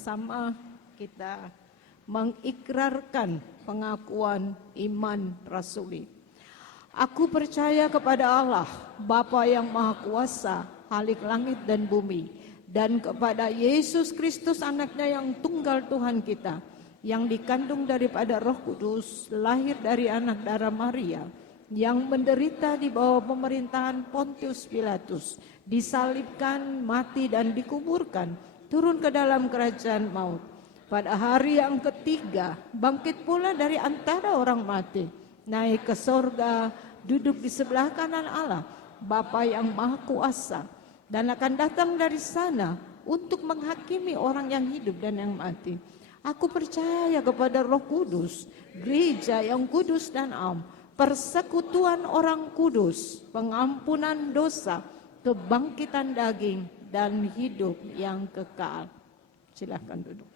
bersama-sama kita mengikrarkan pengakuan iman rasuli. Aku percaya kepada Allah, Bapa yang Maha Kuasa, Khalik langit dan bumi, dan kepada Yesus Kristus anaknya yang tunggal Tuhan kita, yang dikandung daripada Roh Kudus, lahir dari anak darah Maria, yang menderita di bawah pemerintahan Pontius Pilatus, disalibkan, mati dan dikuburkan, turun ke dalam kerajaan maut. Pada hari yang ketiga, bangkit pula dari antara orang mati, naik ke sorga, duduk di sebelah kanan Allah, Bapa yang Maha Kuasa, dan akan datang dari sana untuk menghakimi orang yang hidup dan yang mati. Aku percaya kepada Roh Kudus, gereja yang kudus dan am, persekutuan orang kudus, pengampunan dosa, kebangkitan daging, dan hidup yang kekal. Silakan duduk.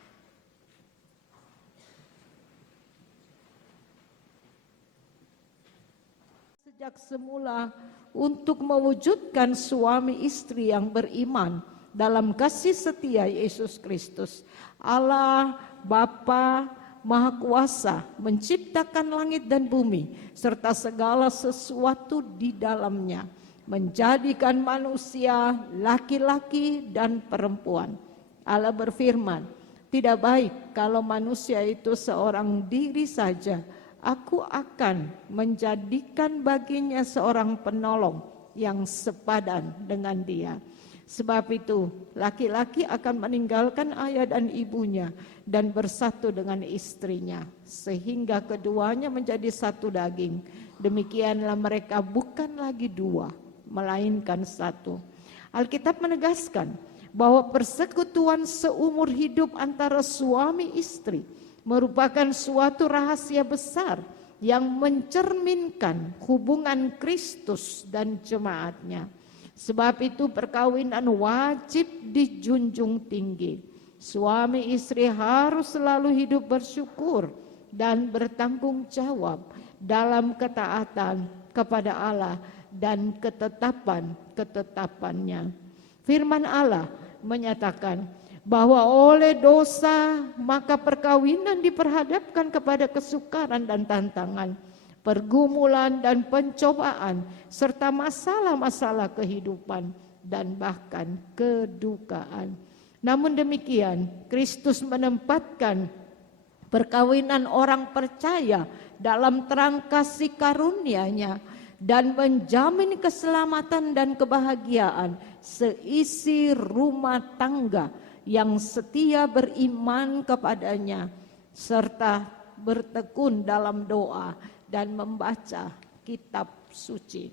Sejak semula untuk mewujudkan suami istri yang beriman dalam kasih setia Yesus Kristus, Allah Bapa Maha Kuasa menciptakan langit dan bumi serta segala sesuatu di dalamnya, menjadikan manusia laki-laki dan perempuan. Allah berfirman, tidak baik kalau manusia itu seorang diri saja. Aku akan menjadikan baginya seorang penolong yang sepadan dengan dia. Sebab itu laki-laki akan meninggalkan ayah dan ibunya dan bersatu dengan istrinya, sehingga keduanya menjadi satu daging. Demikianlah mereka bukan lagi dua, melainkan satu. Alkitab menegaskan bahwa persekutuan seumur hidup antara suami istri merupakan suatu rahasia besar yang mencerminkan hubungan Kristus dan jemaatnya. Sebab itu perkawinan wajib dijunjung tinggi. Suami istri harus selalu hidup bersyukur dan bertanggung jawab dalam ketaatan kepada Allah dan ketetapan-ketetapannya. Firman Allah menyatakan bahwa oleh dosa maka perkawinan diperhadapkan kepada kesukaran dan tantangan, pergumulan dan pencobaan, serta masalah-masalah kehidupan dan bahkan kedukaan. Namun demikian, Kristus menempatkan perkawinan orang percaya dalam terang kasih karunia-Nya dan menjamin keselamatan dan kebahagiaan seisi rumah tangga yang setia beriman kepadanya serta bertekun dalam doa dan membaca kitab suci.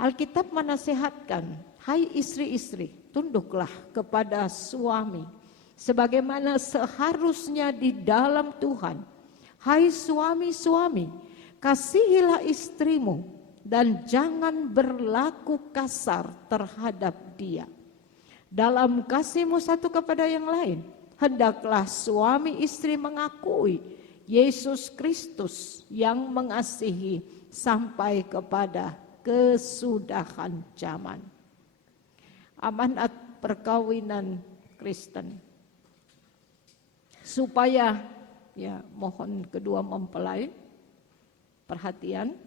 Alkitab menasihatkan, hai istri-istri, tunduklah kepada suami sebagaimana seharusnya di dalam Tuhan. Hai suami-suami, kasihilah istrimu dan jangan berlaku kasar terhadap dia. Dalam kasihmu satu kepada yang lain, hendaklah suami istri mengakui Yesus Kristus yang mengasihi sampai kepada kesudahan zaman. Amanat perkawinan Kristen. Supaya, mohon kedua mempelai perhatian,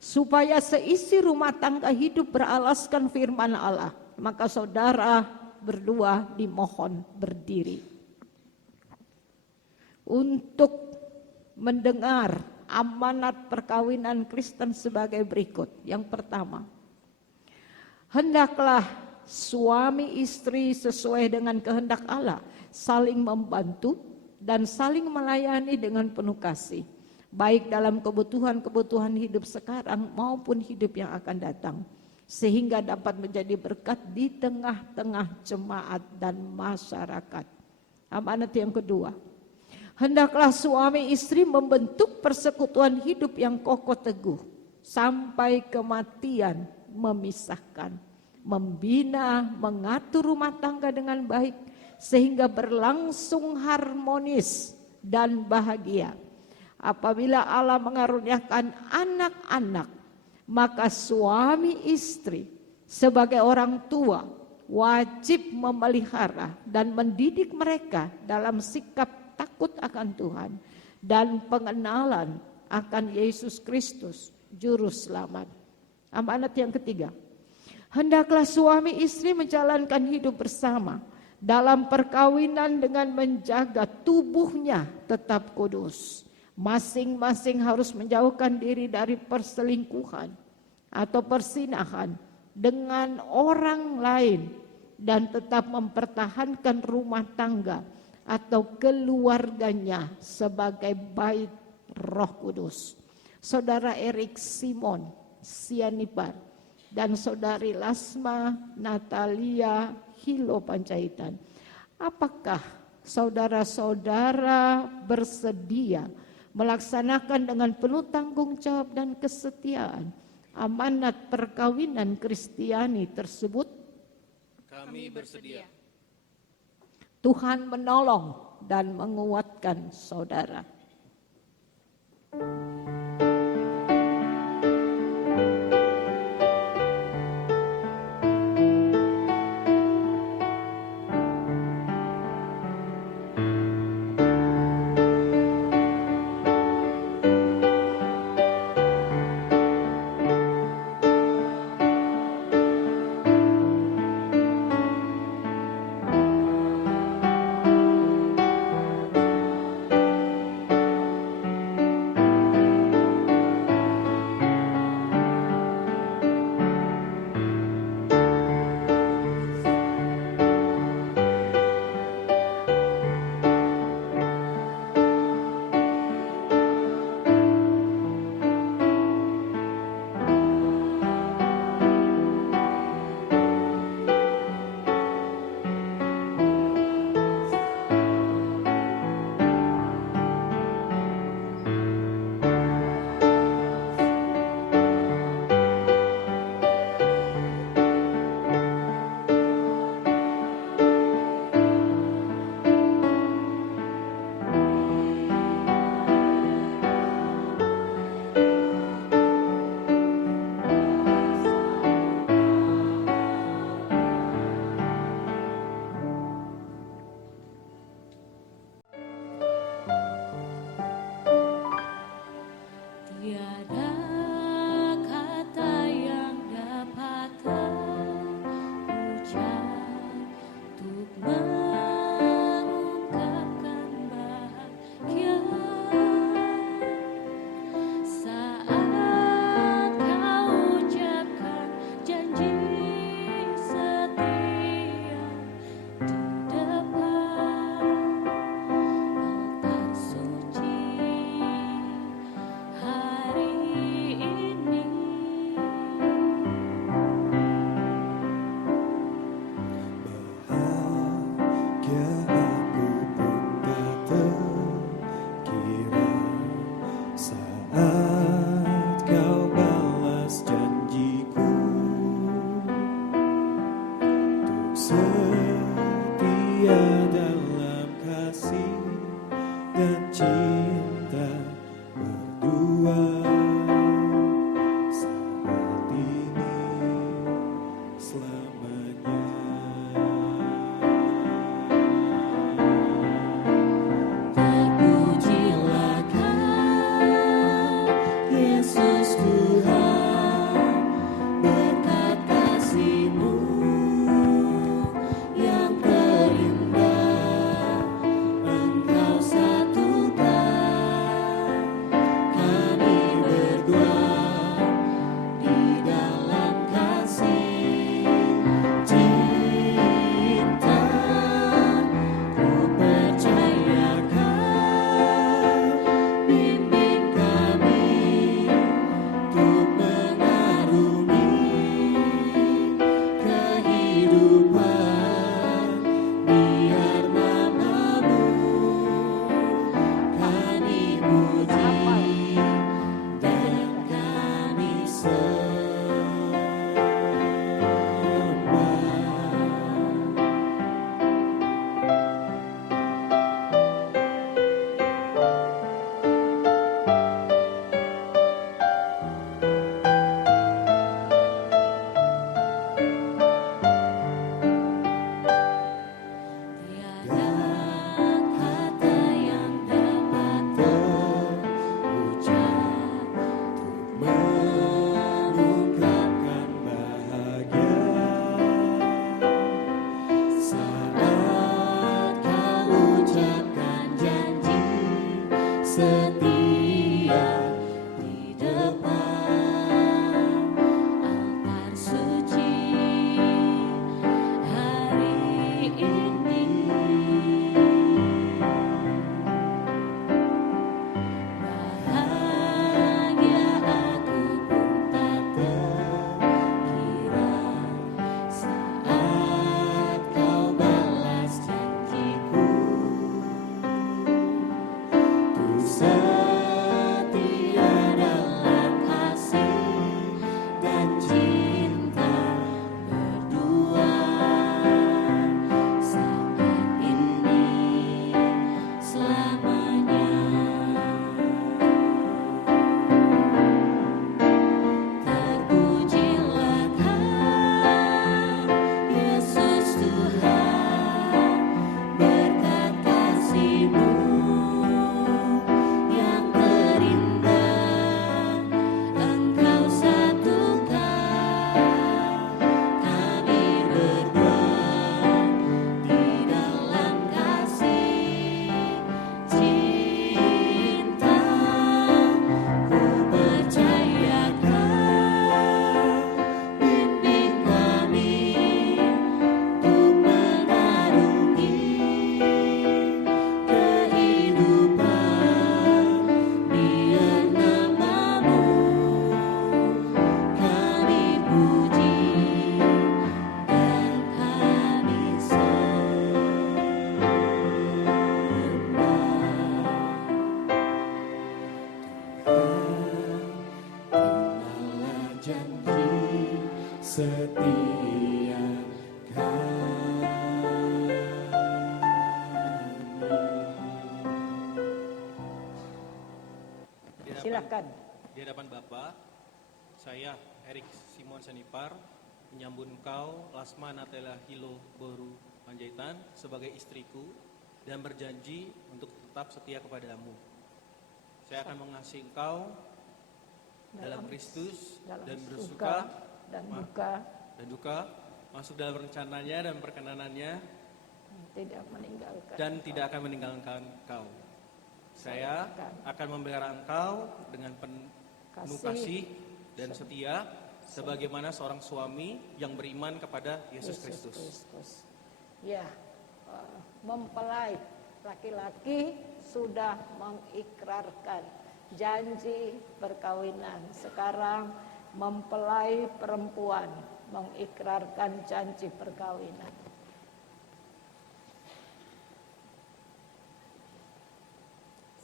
supaya seisi rumah tangga hidup beralaskan firman Allah, maka saudara berdua dimohon berdiri untuk mendengar amanat perkawinan Kristen sebagai berikut. Yang pertama, hendaklah suami istri sesuai dengan kehendak Allah saling membantu dan saling melayani dengan penuh kasih, baik dalam kebutuhan-kebutuhan hidup sekarang maupun hidup yang akan datang, sehingga dapat menjadi berkat di tengah-tengah jemaat dan masyarakat. Amanat yang kedua, hendaklah suami istri membentuk persekutuan hidup yang kokoh teguh sampai kematian memisahkan, membina, mengatur rumah tangga dengan baik sehingga berlangsung harmonis dan bahagia. Apabila Allah mengaruniakan anak-anak, maka suami istri sebagai orang tua wajib memelihara dan mendidik mereka dalam sikap takut akan Tuhan dan pengenalan akan Yesus Kristus, Juru Selamat. Amanat yang ketiga, hendaklah suami istri menjalankan hidup bersama dalam perkawinan dengan menjaga tubuhnya tetap kudus. Masing-masing harus menjauhkan diri dari perselingkuhan atau persinahan dengan orang lain dan tetap mempertahankan rumah tangga atau keluarganya sebagai bait Roh Kudus. Saudara Erik Simon Sianipar dan saudari Lasma Natalia Hilo Panjaitan, apakah saudara-saudara bersedia melaksanakan dengan penuh tanggung jawab dan kesetiaan amanat perkawinan Kristiani tersebut? Kami bersedia. Tuhan menolong dan menguatkan saudara. Yang terindah, Engkau satukan di depan altar suci hari ini. Bahagia aku pun tak terkira saat kau balas janjiku. Ku setia dalam kasih dan cinta berdua saat ini selamanya. Terpujilah Kau, Yesus Tuhan, berkat kasih-Mu yang terindah. Engkau satukan kami berdua di dalam kasih cinta. Ku percaya Kau bimbing kami untuk mengarungi kehidupan. Biar nama-Mu kami puji dan kami sembah. Terimalah janji setia kami. Silakan. Di hadapan Bapa, saya Erik Simon Sanipar menyambut engkau Lasma Natela Hilo Boru Panjaitan sebagai istriku dan berjanji untuk tetap setia kepadamu. Saya akan mengasihi engkau dalam Kristus dalam dan suka bersuka dan duka, dan duka, masuk dalam rencananya dan perkenanannya tidak meninggalkan dan tidak akan meninggalkan engkau. Saya akan memelihara engkau dengan penuh kasih dan setia sebagaimana seorang suami yang beriman kepada Yesus Kristus. Ya, mempelai laki-laki sudah mengikrarkan janji perkawinan. Sekarang mempelai perempuan mengikrarkan janji perkawinan.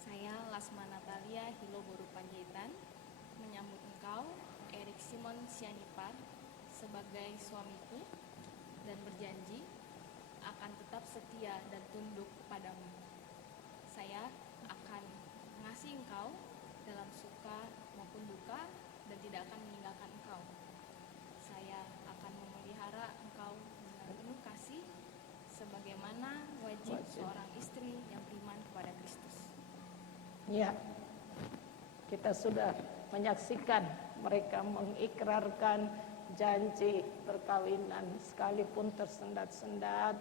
Saya Lasma Natalia Hilo Boru Panjaitan menyambut engkau Erik Simon Sianipar sebagai suamiku dan berjanji akan tetap setia dan tunduk kepadamu. Saya akan mengasihi engkau dalam suka maupun duka dan tidak akan meninggalkan engkau. Saya akan memelihara engkau dengan penuh kasih sebagaimana wajib seorang istri yang beriman kepada Kristus. Ya, kita sudah menyaksikan mereka mengikrarkan janji perkawinan sekalipun tersendat-sendat.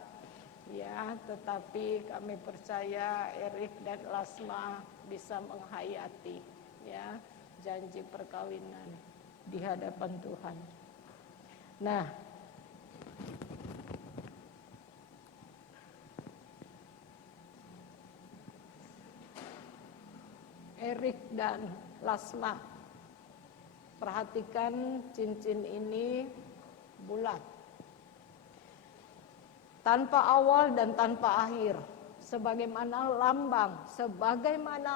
Ya, tetapi kami percaya Erik dan Lasma bisa menghayati ya janji perkawinan di hadapan Tuhan. Nah, Erik dan Lasma, perhatikan cincin ini bulat, tanpa awal dan tanpa akhir, sebagaimana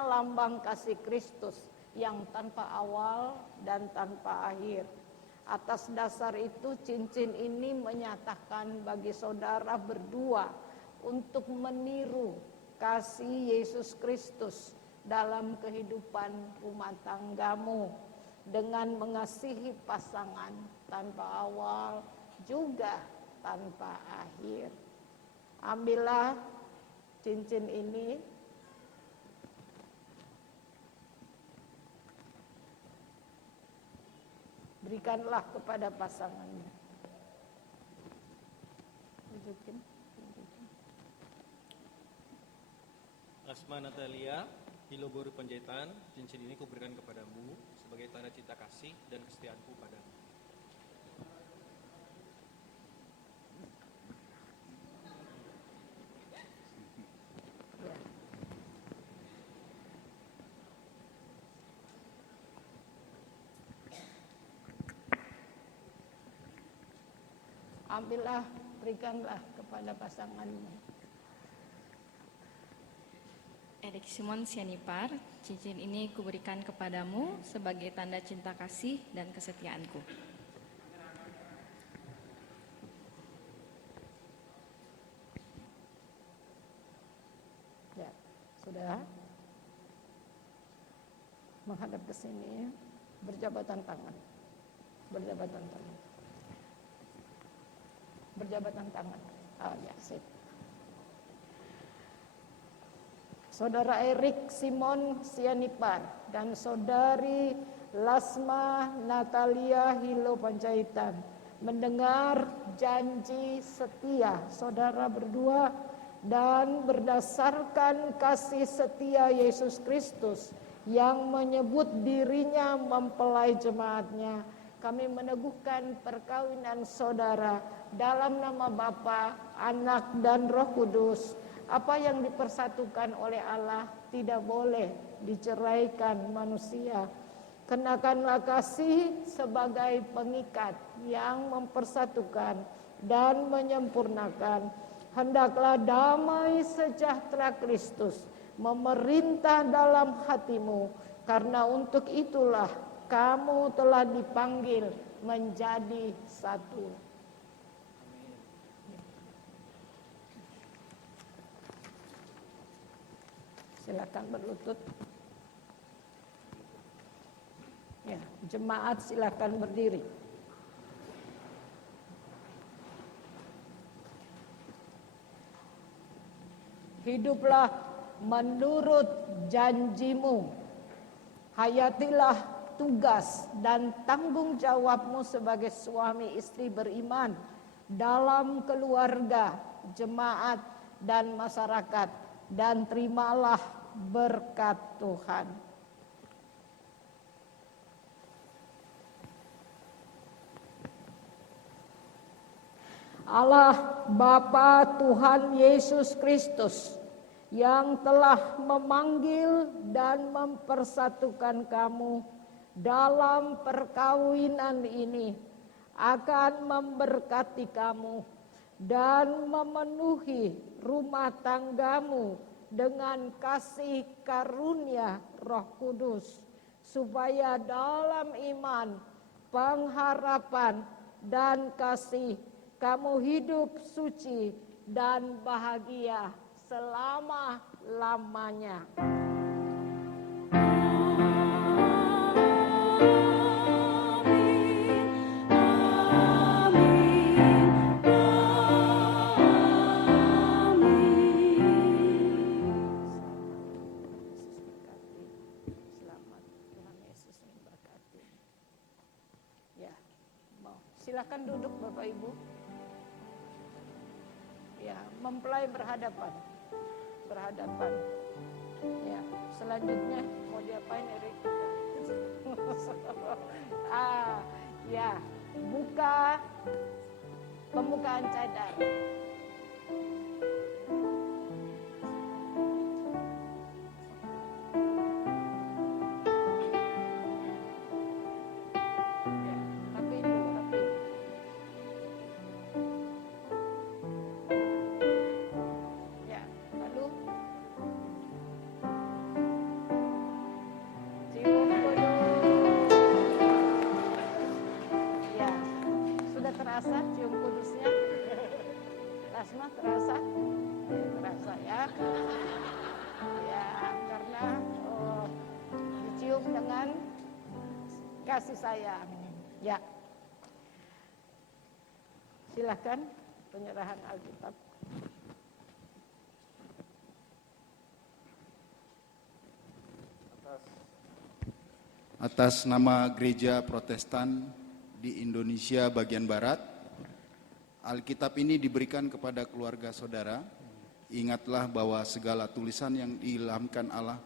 lambang kasih Kristus yang tanpa awal dan tanpa akhir. Atas dasar itu cincin ini menyatakan bagi saudara berdua untuk meniru kasih Yesus Kristus dalam kehidupan rumah tanggamu dengan mengasihi pasangan tanpa awal juga tanpa akhir. Ambillah cincin ini, berikanlah kepada pasangannya. Tunjukin. Lasma Natalia, Hilo Boru Panjaitan, cincin ini kuberikan kepadamu sebagai tanda cinta kasih dan kesetiaanku padamu. Ambillah, berikanlah kepada pasanganmu. Erik Simon Sianipar, cincin ini kuberikan kepadamu sebagai tanda cinta kasih dan kesetiaanku. Ya, sudah. Menghadap ke sini, berjabatan tangan. Berjabatan tangan. Berjabatan tangan. Oh ya, sip. Saudara Erik Simon Sianipar dan saudari Lasma Natalia Hilo Panjaitan mendengar janji setia saudara berdua dan berdasarkan kasih setia Yesus Kristus yang menyebut dirinya mempelai jemaatnya, kami meneguhkan perkawinan saudara dalam nama Bapa, Anak, dan Roh Kudus. Apa yang dipersatukan oleh Allah tidak boleh diceraikan manusia. Kenakanlah kasih sebagai pengikat yang mempersatukan dan menyempurnakan. Hendaklah damai sejahtera Kristus memerintah dalam hatimu, karena untuk itulah kamu telah dipanggil menjadi satu. Silakan berlutut. Ya, jemaat silakan berdiri. Hiduplah menurut janjimu. Hayatilah tugas dan tanggung jawabmu sebagai suami istri beriman dalam keluarga, jemaat, dan masyarakat, dan terimalah berkat Tuhan. Allah Bapa Tuhan Yesus Kristus yang telah memanggil dan mempersatukan kamu dalam perkawinan ini akan memberkati kamu dan memenuhi rumah tanggamu dengan kasih karunia Roh Kudus, supaya dalam iman, pengharapan, dan kasih kamu hidup suci dan bahagia selama-lamanya. Silakan duduk Bapak Ibu. Ya, mempelai berhadapan. Berhadapan. Ya, selanjutnya mau diapain Erik? Ya, buka pembukaan cadar. Terasa cium kudusnya? Lasma terasa? Terasa ya. Ya, karena dicium dengan kasih sayang. Ya. Silakan penyerahan Alkitab. Atas nama Gereja Protestan di Indonesia bagian Barat, Alkitab ini diberikan kepada keluarga saudara. Ingatlah bahwa segala tulisan yang diilhamkan Allah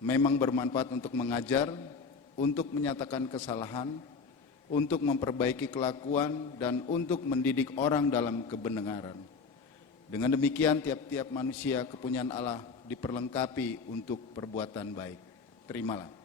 memang bermanfaat untuk mengajar, untuk menyatakan kesalahan, untuk memperbaiki kelakuan, dan untuk mendidik orang dalam kebenaran. Dengan demikian tiap-tiap manusia kepunyaan Allah diperlengkapi untuk perbuatan baik. Terimalah.